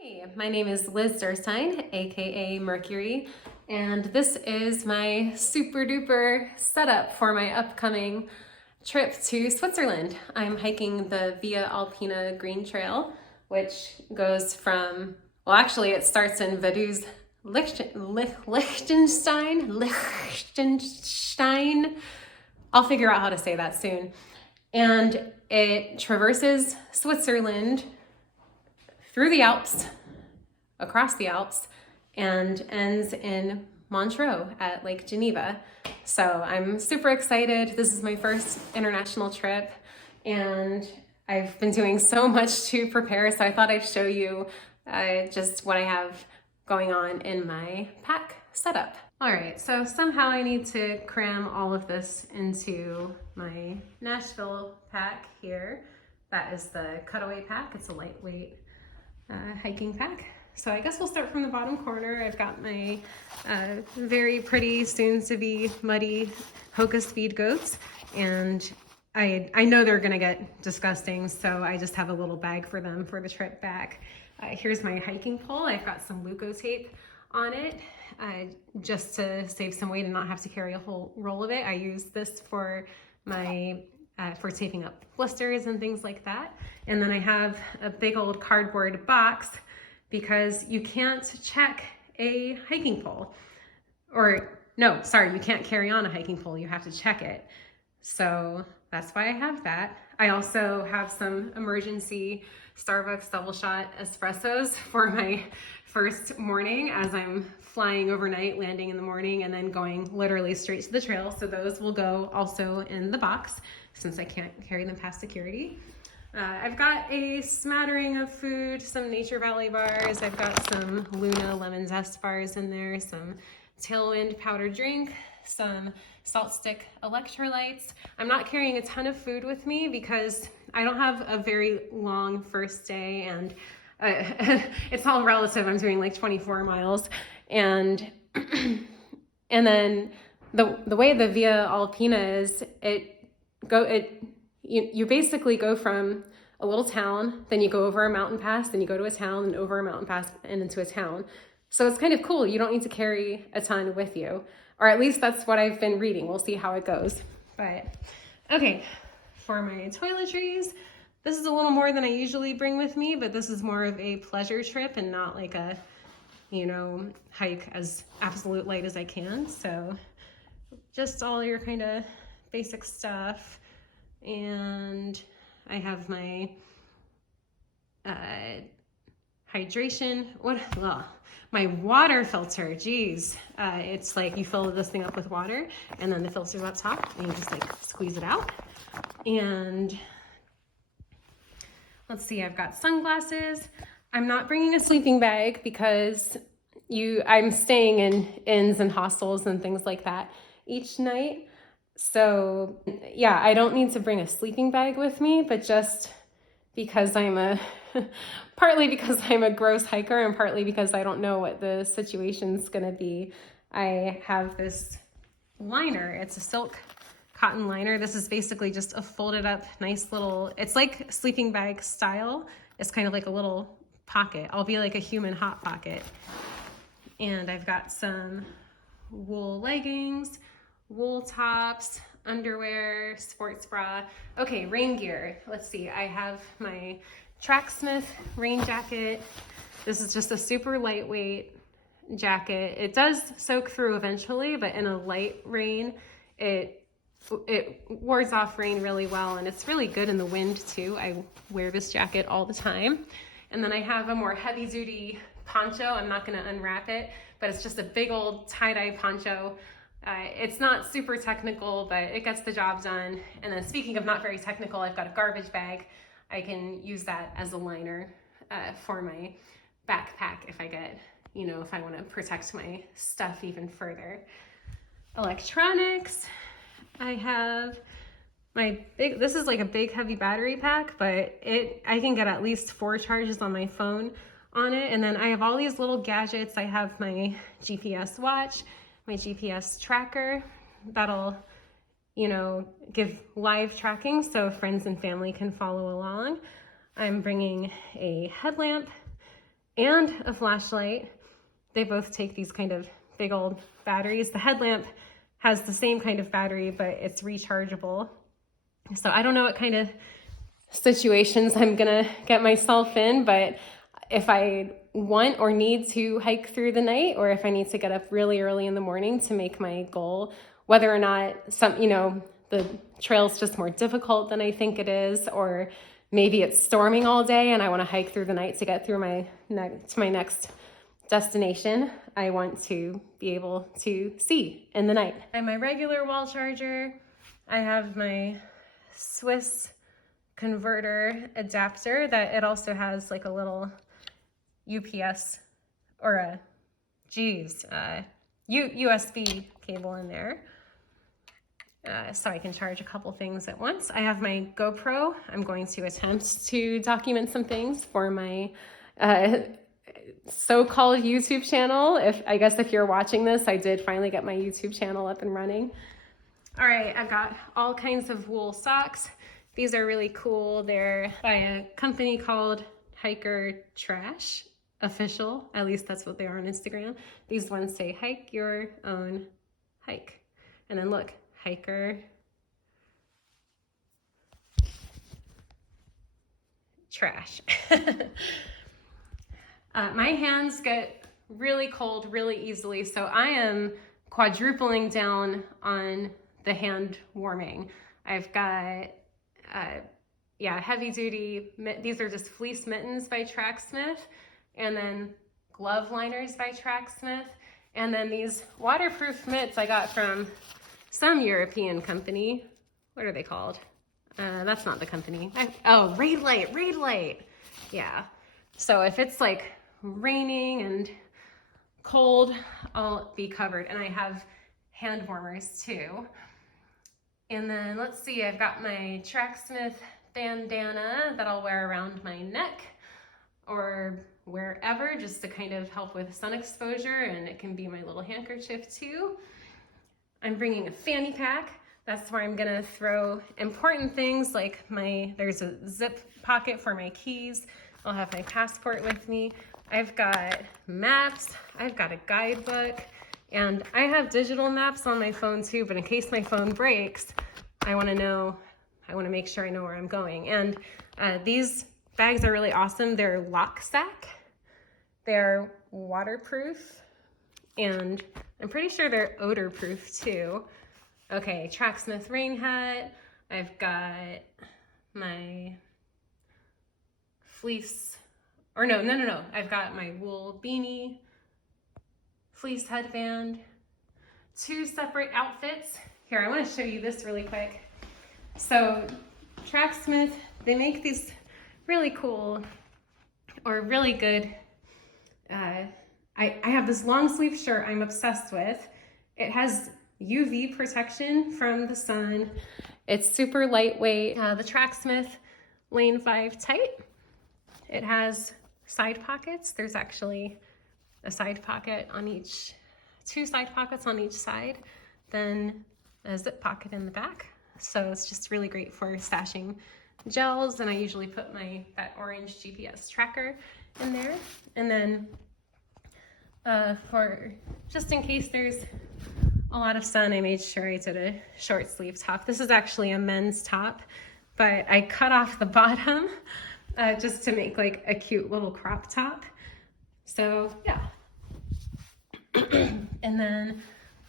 Hey, my name is Liz Durstein, aka Mercury, and this is my super duper setup for my upcoming trip to Switzerland. I'm hiking the Via Alpina Green Trail, which goes from, well, actually, it starts in Vaduz, Liechtenstein. I'll figure out how to say that soon. And it traverses Switzerland through the Alps, across the Alps, and ends in Montreux at Lake Geneva. So I'm super excited. This is my first international trip, and I've been doing so much to prepare, so I thought I'd show you just what I have going on in my pack setup. All right, so somehow I need to cram all of this into my Nashville pack here. That is the cutaway pack. It's a lightweight hiking pack. So I guess we'll start from the bottom corner. I've got my very pretty, soon to be muddy Hocus feed goats, and I know they're gonna get disgusting, so I just have a little bag for them for the trip back. Here's my hiking pole. I've got some Luco tape on it just to save some weight and not have to carry a whole roll of it. I use this for my for taping up blisters and things like that. And then I have a big old cardboard box because you can't check a hiking pole. Or no, sorry, you can't carry on a hiking pole, you have to check it. So that's why I have that. I also have some emergency Starbucks double shot espressos for my first morning as I'm flying overnight, landing in the morning, and then going literally straight to the trail. So those will go also in the box since I can't carry them past security. I've got a smattering of food, some Nature Valley bars. I've got some Luna lemon zest bars in there, some Tailwind powdered drink, some salt stick electrolytes. I'm not carrying a ton of food with me because I don't have a very long first day, and it's all relative. I'm doing like 24 miles, and and then the way the Via Alpina is, you basically go from a little town, then you go over a mountain pass, then you go to a town, and over a mountain pass and into a town. So it's kind of cool. You don't need to carry a ton with you, or at least that's what I've been reading. We'll see how it goes. But okay, for my toiletries, this is a little more than I usually bring with me, but this is more of a pleasure trip and not like a, hike as absolute light as I can. So just all your kind of basic stuff. And I have my hydration, my water filter. Geez, it's like you fill this thing up with water, and then the filter's up top, and you just like squeeze it out. And let's see, I've got sunglasses. I'm not bringing a sleeping bag because I'm staying in inns and hostels and things like that each night. So yeah, I don't need to bring a sleeping bag with me, but just because partly because I'm a gross hiker and partly because I don't know what the situation's gonna be, I have this liner. It's a silk cotton liner. This is basically just a folded up, nice little, it's like sleeping bag style. It's kind of like a little pocket. I'll be like a human hot pocket. And I've got some wool leggings, wool tops, underwear, sports bra. Okay, rain gear. Let's see. I have my Tracksmith rain jacket. This is just a super lightweight jacket. It does soak through eventually, but in a light rain, it wards off rain really well, and it's really good in the wind too. I wear this jacket all the time. And then I have a more heavy duty poncho. I'm not gonna unwrap it, but it's just a big old tie-dye poncho. It's not super technical, but it gets the job done. And then speaking of not very technical, I've got a garbage bag. I can use that as a liner for my backpack if I get, if I want to protect my stuff even further. Electronics. I have this is like a big heavy battery pack, but I can get at least 4 charges on my phone on it. And then I have all these little gadgets. I have my GPS watch, my GPS tracker that'll, give live tracking so friends and family can follow along. I'm bringing a headlamp, and a flashlight. They both take these kind of big old batteries. The headlamp has the same kind of battery, but it's rechargeable. So I don't know what kind of situations I'm gonna get myself in, but if I want or need to hike through the night, or if I need to get up really early in the morning to make my goal, whether or not the trail's just more difficult than I think it is, or maybe it's storming all day and I want to hike through the night to get through my next destination, I want to be able to see in the night. And my regular wall charger, I have my Swiss converter adapter that it also has like a little UPS or a USB cable in there. So I can charge a couple things at once. I have my GoPro. I'm going to attempt to document some things for my so-called YouTube channel. If you're watching this, I did finally get my YouTube channel up and running. All right, I've got all kinds of wool socks. These are really cool. They're by a company called Hiker Trash Official. At least that's what they are on Instagram. These ones say hike your own hike. And then look, Hiker Trash. My hands get really cold really easily, so I am quadrupling down on the hand warming. I've got heavy duty, these are just fleece mittens by Tracksmith, and then glove liners by Tracksmith, and then these waterproof mitts I got from some European company. What are they called? That's not the company. Raid Light. Yeah. So if it's like raining and cold, I'll be covered. And I have hand warmers too. And then let's see, I've got my Tracksmith bandana that I'll wear around my neck or wherever, just to kind of help with sun exposure, and it can be my little handkerchief too. I'm bringing a fanny pack. That's where I'm gonna throw important things like there's a zip pocket for my keys. I'll have my passport with me. I've got maps, I've got a guidebook, and I have digital maps on my phone too, but in case my phone breaks, I wanna make sure I know where I'm going. And these bags are really awesome. They're lock sack. They're waterproof, and I'm pretty sure they're odor proof too. Okay, Tracksmith rain hat. I've got my fleece, I've got my wool beanie, fleece headband, 2 separate outfits. Here, I want to show you this really quick. So Tracksmith, they make these really cool or really good, I have this long sleeve shirt I'm obsessed with. It has UV protection from the sun. It's super lightweight. The Tracksmith Lane 5 tight. It has side pockets. There's actually a side pocket on each, 2 side pockets on each side, then a zip pocket in the back. So it's just really great for stashing gels, and I usually put that orange GPS tracker in there. And then for just in case there's a lot of sun, I made sure I did a short sleeve top. This is actually a men's top, but I cut off the bottom just to make like a cute little crop top. So yeah. And then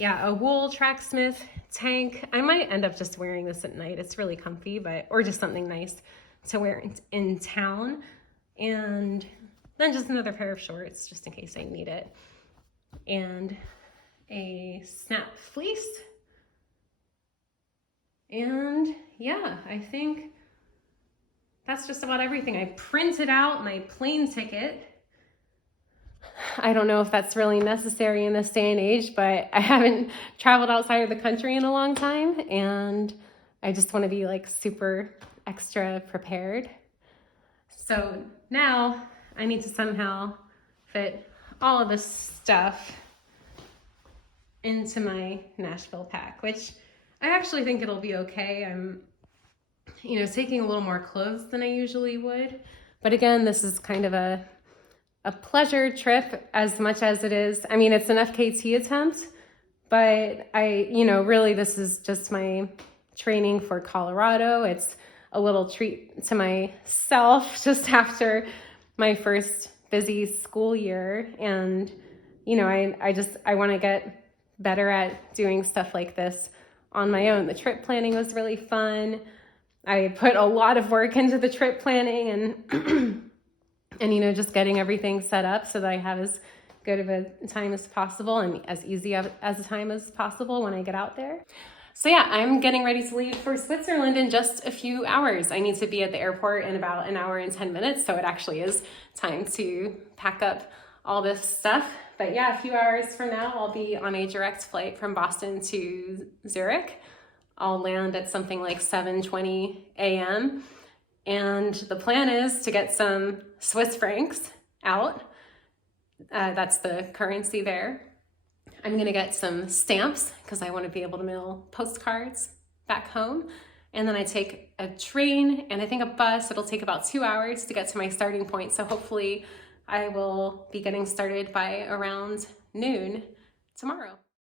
a wool Tracksmith tank. I might end up just wearing this at night. It's really comfy, or just something nice to wear in town. And then just another pair of shorts just in case I need it. And a snap fleece. And yeah, I think that's just about everything. I printed out my plane ticket. I don't know if that's really necessary in this day and age, but I haven't traveled outside of the country in a long time, and I just want to be like super extra prepared. So now I need to somehow fit all of this stuff into my Nashville pack, which I actually think it'll be okay. I'm, taking a little more clothes than I usually would. But again, this is kind of a a pleasure trip as much as it is. I mean, it's an FKT attempt, but really this is just my training for Colorado. It's a little treat to myself just after my first busy school year. And, I want to get better at doing stuff like this on my own. The trip planning was really fun. I put a lot of work into the trip planning and just getting everything set up so that I have as good of a time as possible and as easy as a time as possible when I get out there. So yeah, I'm getting ready to leave for Switzerland in just a few hours. I need to be at the airport in about an hour and 10 minutes, so it actually is time to pack up all this stuff. But yeah, a few hours from now, I'll be on a direct flight from Boston to Zurich. I'll land at something like 7:20 a.m. And the plan is to get some Swiss francs out. That's the currency there. I'm going to get some stamps because I want to be able to mail postcards back home. And then I take a train and I think a bus. It'll take about 2 hours to get to my starting point. So hopefully I will be getting started by around noon tomorrow.